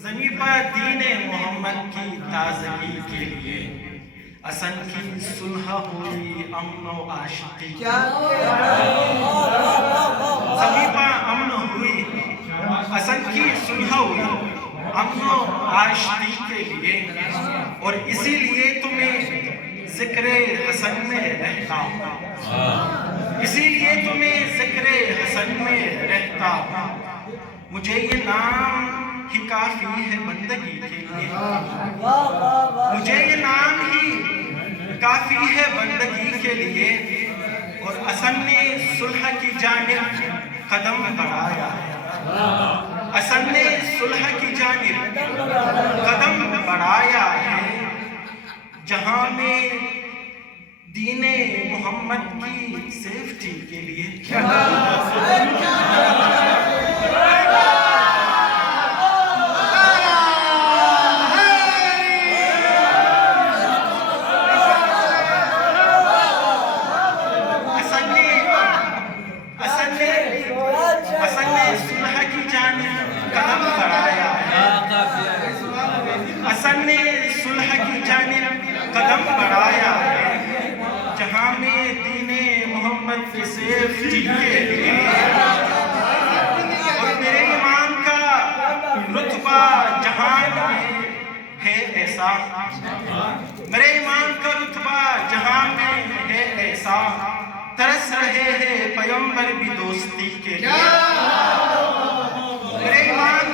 زمین پر دین محمد کی تازگی کے لیے حسن کی صلح ہوئی امن و عاشقی زمین پر امن ہوئی حسن کی صلح ہوئی امن و عاشقی کے لیے، اور اسی لیے تمہیں ذکر حسن میں رہتا ہوں، اسی لیے تمہیں ذکر حسن میں رہتا ہوں۔ مجھے یہ نام ہی کافی ہے بندگی کے لیے، مجھے یہ نام ہی کافی ہے بندگی کے لیے، اور حسن نے صلح کی جانب قدم بڑھایا ہے، حسن نے صلح کی جانب قدم بڑھایا ہے، جہاں میں دین محمد کی سیفٹی کے لیے حسن نے صلح کی جانب قدم بڑھایا ہے، جہاں میں دین محمد کی سیفٹی کے لیے، اور میرے ایمان کا رتبہ جہان میں ہے ایسا، میرے ایمان کا رتبہ جہان میں ہے ایسا، ترس رہے ہیں پیغمبر بھی دوستی کے لیے، میرے ایمان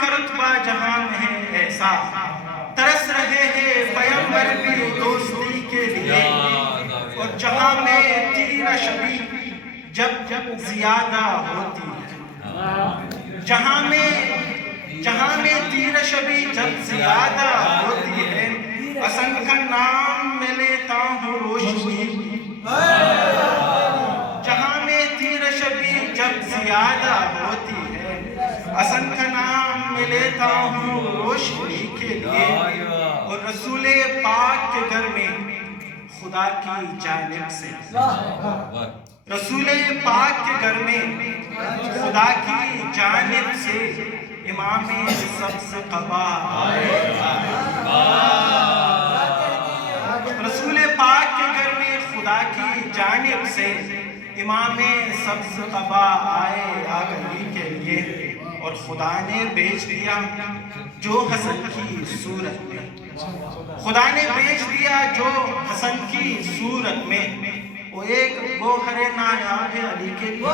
کا رتبہ جہاں میں ہے ایسا، ترس رہے ہیں پیغمبر بھی دوستی کے لیے، اور جہاں میں تیر شبی جب زیادہ ہوتی ہے، جہاں میں تیر شبی جب زیادہ ہوتی ہے، حسن کا نام میں لیتا ہوں روشنی، جہاں میں تیر شبی جب زیادہ ہوتی ہے، حسن کا نام میں لیتا ہوں روشنی کے لیے، اور رسول پاک کے گھر میں خدا کی جانب سے، رسول پاک کے گھر میں خدا کی جانب سے امام سبز قبا آئے، رسول پاک کے گھر میں خدا کی جانب سے امام سبز قبا آئے آگہی کے لیے، اور خدا نے بھیج دیا جو حسن کی صورت میں، خدا نے بھیج دیا جو حسن کی صورت میں، وہ ایک گوہر نایاب ہے علی کے لیے،